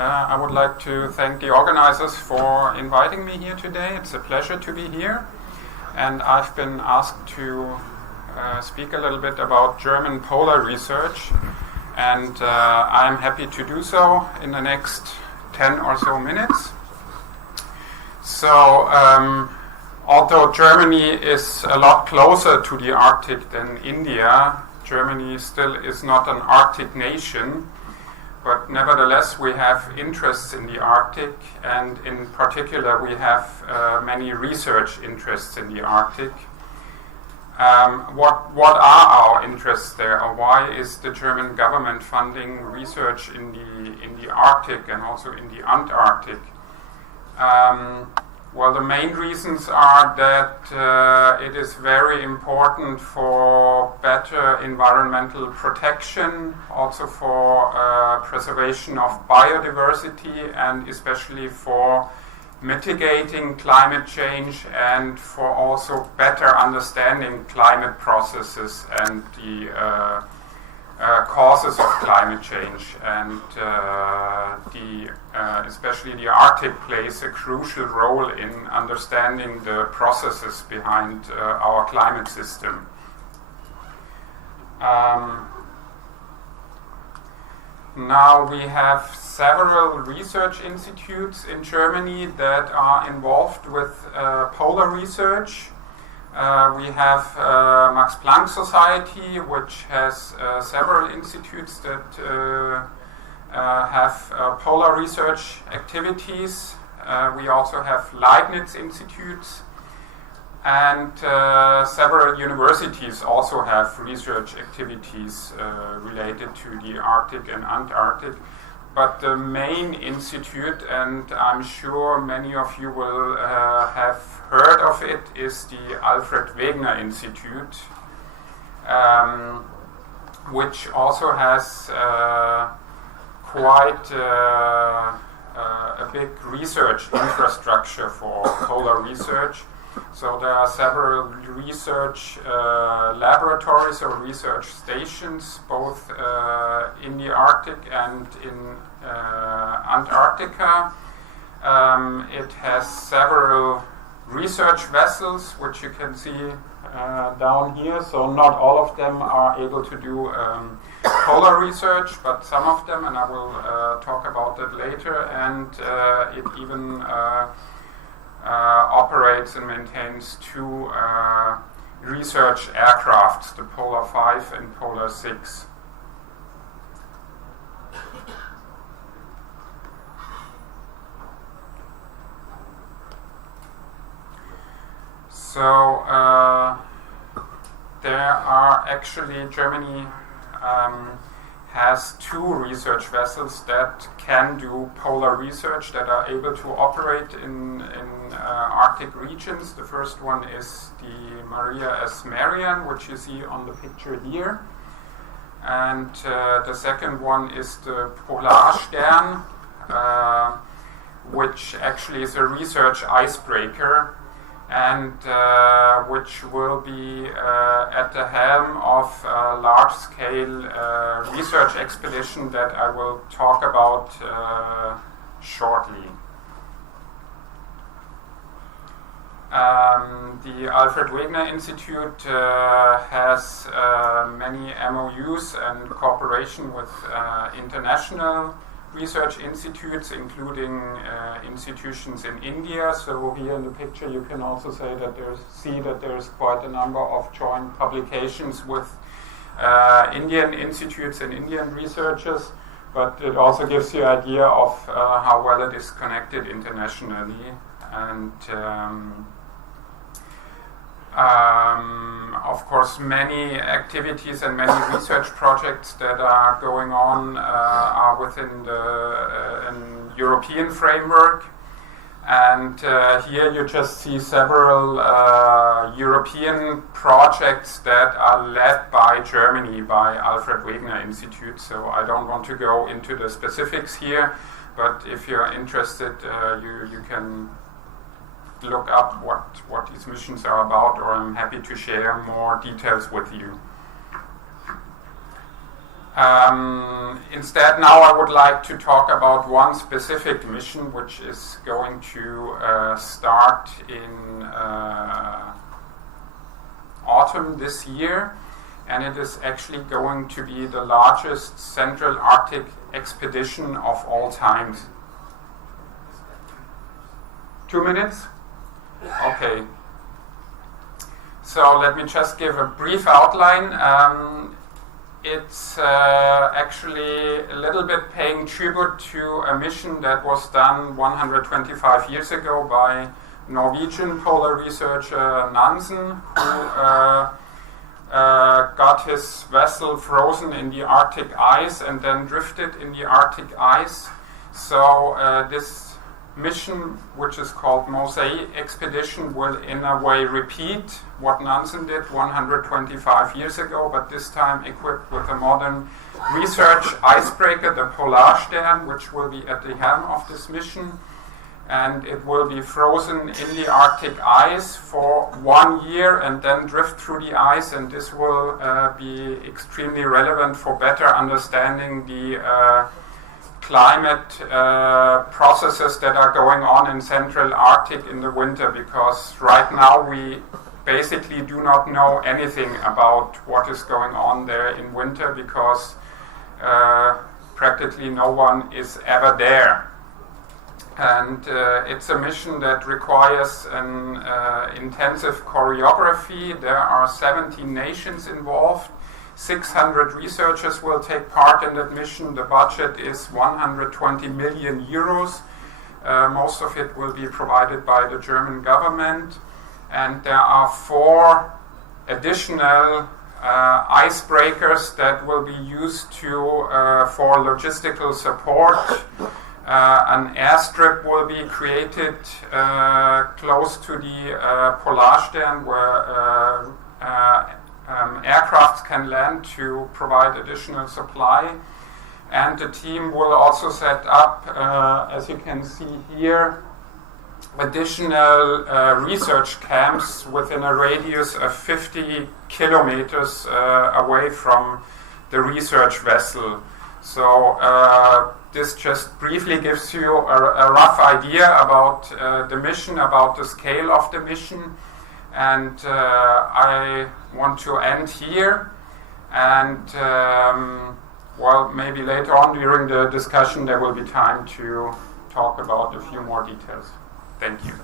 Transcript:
I would like to thank the organizers for inviting me here today. It's a pleasure to be here. And I've been asked to speak a little bit about German polar research. And I'm happy to do so in the next 10 or so minutes. So, although Germany is a lot closer to the Arctic than India, Germany still is not an Arctic nation, but nevertheless we have interests in the Arctic, and in particular we have many research interests in the Arctic. What are our interests there, or why is the German government funding research in the Arctic and also in the Antarctic? Well, the main reasons are that it is very important for better environmental protection, also for preservation of biodiversity, and especially for mitigating climate change and for also better understanding climate processes and the causes of climate change, and especially the Arctic plays a crucial role in understanding the processes behind our climate system. Now we have several research institutes in Germany that are involved with polar research. We have Max Planck Society, which has several institutes that have polar research activities. We also have Leibniz institutes, and several universities also have research activities related to the Arctic and Antarctic. But the main institute, and I'm sure many of you will have heard of it, is the Alfred Wegener Institute, which also has quite a big research infrastructure for polar research. So there are several research laboratories or research stations, both in the Arctic and in Antarctica. It has several research vessels, which you can see down here. So not all of them are able to do polar research, but some of them, and I will talk about that later. And it even operates and maintains two research aircrafts, the Polar 5 and Polar 6. So there are actually, Germany has two research vessels that can do polar research, that are able to operate in Arctic regions. The first one is the Maria S. Marian, which you see on the picture here. And the second one is the Polarstern, which actually is a research icebreaker, and which will be at the helm of a large-scale research expedition that I will talk about shortly. The Alfred Wegener Institute has many MOUs and cooperation with international research institutes, including institutions in India. So here in the picture you can also say that there's quite a number of joint publications with Indian institutes and Indian researchers, but it also gives you an idea of how well it is connected internationally. And of course, many activities and many research projects that are going on are within an European framework. And here you just see several European projects that are led by Germany, by Alfred Wegener Institute. So I don't want to go into the specifics here, but if you're interested, you can look up what these missions are about, or I'm happy to share more details with you. Instead, now I would like to talk about one specific mission which is going to start in autumn this year, and it is actually going to be the largest Central Arctic expedition of all times. 2 minutes? Okay. So let me just give a brief outline. It's actually a little bit paying tribute to a mission that was done 125 years ago by Norwegian polar researcher Nansen, who got his vessel frozen in the Arctic ice and then drifted in the Arctic ice. So this mission, which is called MOSAiC expedition, will in a way repeat what Nansen did 125 years ago, but this time equipped with a modern research icebreaker, the Polarstern, which will be at the helm of this mission. And it will be frozen in the Arctic ice for 1 year and then drift through the ice, and this will be extremely relevant for better understanding the climate processes that are going on in Central Arctic in the winter, because right now we basically do not know anything about what is going on there in winter, because practically no one is ever there. And it's a mission that requires an intensive choreography. There are 17 nations involved. 600 researchers will take part in that mission. The budget is 120 million euros. Most of it will be provided by the German government. And there are 4 additional icebreakers that will be used for logistical support. An airstrip will be created close to the Polarstern, where aircraft can land to provide additional supply. And the team will also set up, as you can see here, additional research camps within a radius of 50 kilometers away from the research vessel. So this just briefly gives you a rough idea about the mission, about the scale of the mission. And I want to end here, and well, maybe later on during the discussion there will be time to talk about a few more details. Thank you.